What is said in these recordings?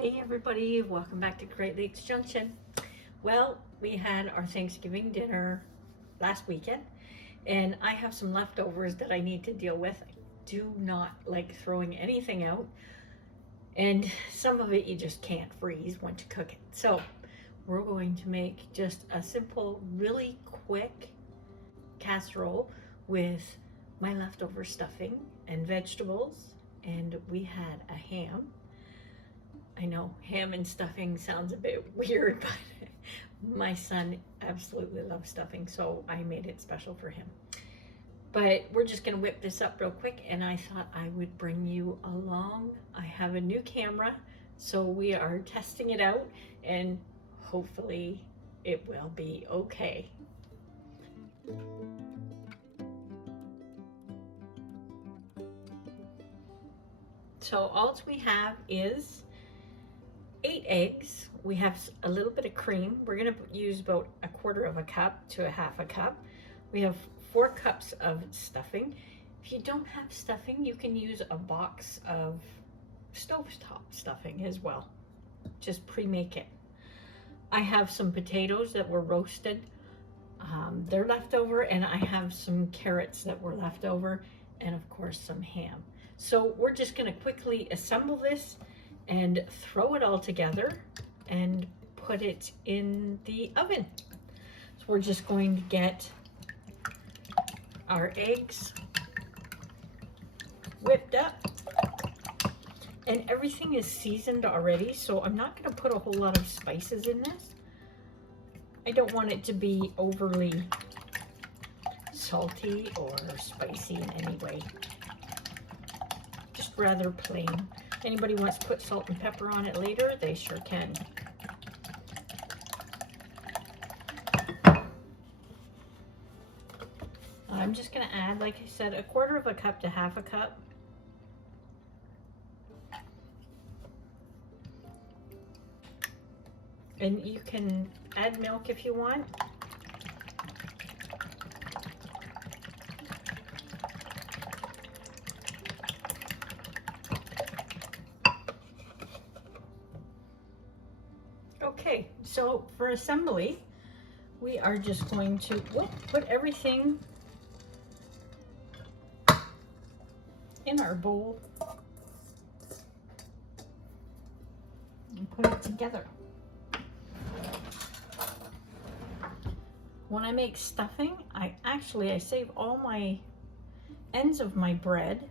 Hey everybody, welcome back to Great Lakes Junction. Well, we had our Thanksgiving dinner last weekend and I have some leftovers that I need to deal with. I do not like throwing anything out, and some of it you just can't freeze once you cook it. So we're going to make just a simple, really quick casserole with my leftover stuffing and vegetables, and we had a ham. I know ham and stuffing sounds a bit weird, but my son absolutely loves stuffing, so I made it special for him. But we're just gonna whip this up real quick, and I thought I would bring you along. I have a new camera, so we are testing it out, and hopefully it will be okay. So all we have is 8 eggs. We have a little bit of cream. We're gonna use about 1/4 of a cup to a 1/2 a cup. We have 4 cups of stuffing. If you don't have stuffing, you can use a box of stovetop stuffing as well. Just pre-make it. I have some potatoes that were roasted. They're left over, and I have some carrots that were left over, and of course some ham. So we're just gonna quickly assemble this and throw it all together and put it in the oven. So we're just going to get our eggs whipped up, and everything is seasoned already, so I'm not going to put a whole lot of spices in this. I don't want it to be overly salty or spicy in any way, just rather plain. Anybody wants to put salt and pepper on it later, they sure can. I'm just going to add, like I said, 1/4 of a cup to 1/2 a cup. And you can add milk if you want. Okay, so for assembly, we are just going to put everything in our bowl and put it together. When I make stuffing, I save all my ends of my bread,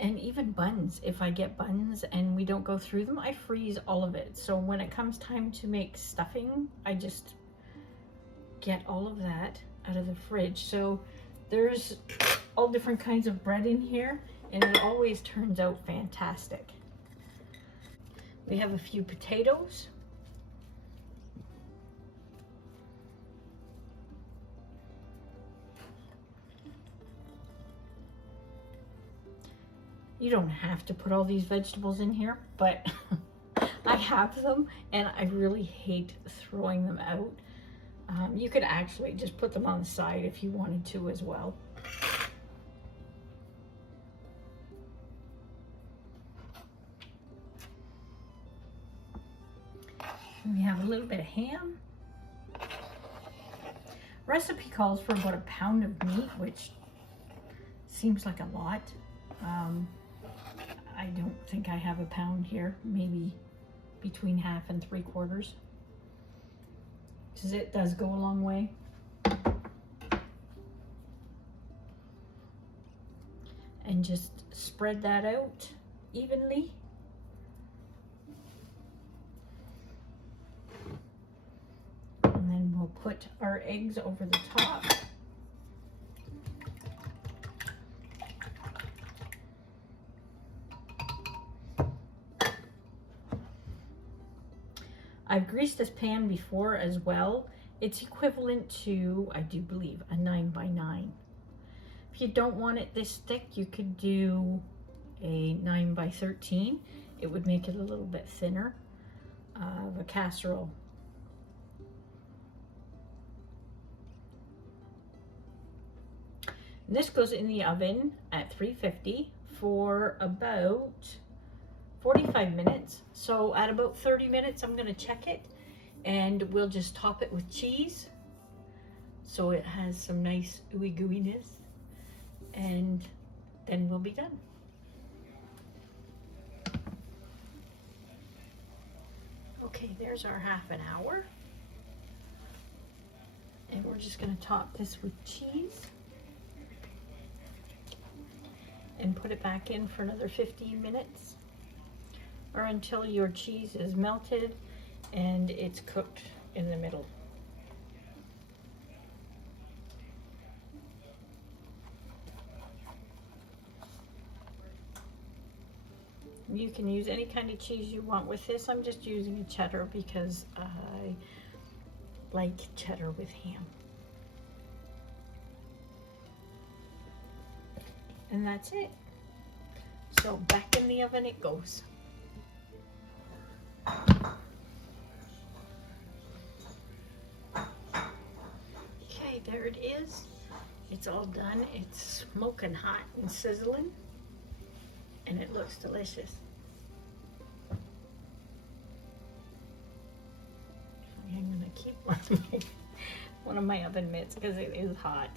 and even buns. If I get buns and we don't go through them, I freeze all of it. So when it comes time to make stuffing, I just get all of that out of the fridge. So there's all different kinds of bread in here, and it always turns out fantastic. We have a few potatoes. You don't have to put all these vegetables in here, but I have them and I really hate throwing them out. You could actually just put them on the side if you wanted to as well. We have a little bit of ham. Recipe calls for about 1 pound of meat, which seems like a lot. I don't think I have 1 pound here, maybe between 1/2 and 3/4, because it does go a long way. And just spread that out evenly. And then we'll put our eggs over the top. I've greased this pan before as well. It's equivalent to, I do believe, a 9x9. If you don't want it this thick, you could do a 9x13. It would make it a little bit thinner of a casserole. And this goes in the oven at 350 for about 45 minutes. So at about 30 minutes, I'm gonna check it, and we'll just top it with cheese. So it has some nice ooey gooiness, and then we'll be done. Okay, there's our half an hour. And we're just gonna top this with cheese and put it back in for another 15 minutes, or until your cheese is melted and it's cooked in the middle. You can use any kind of cheese you want with this. I'm just using a cheddar because I like cheddar with ham. And that's it. So back in the oven it goes. Okay, there it is. It's all done. It's smoking hot and sizzling, and it looks delicious. I'm gonna keep one of my oven mitts because it is hot.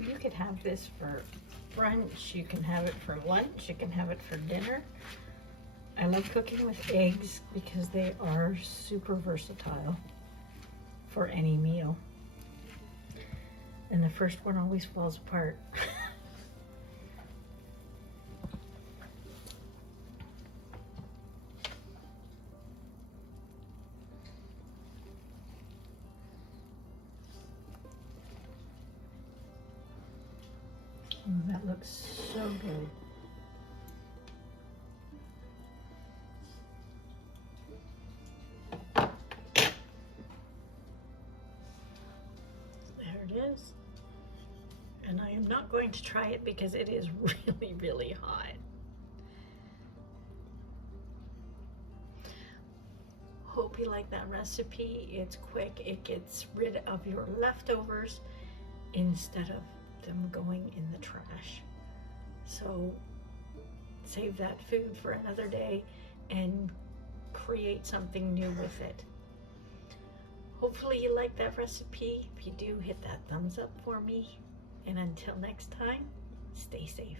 You could have this for brunch, you can have it for lunch, you can have it for dinner. I love cooking with eggs because they are super versatile for any meal. And the first one always falls apart. Oh, that looks so good. There it is. And I am not going to try it because it is really, really hot. Hope you like that recipe. It's quick. It gets rid of your leftovers instead of them going in the trash. So save that food for another day and create something new with it. Hopefully you like that recipe. If you do, hit that thumbs up for me. And until next time, stay safe.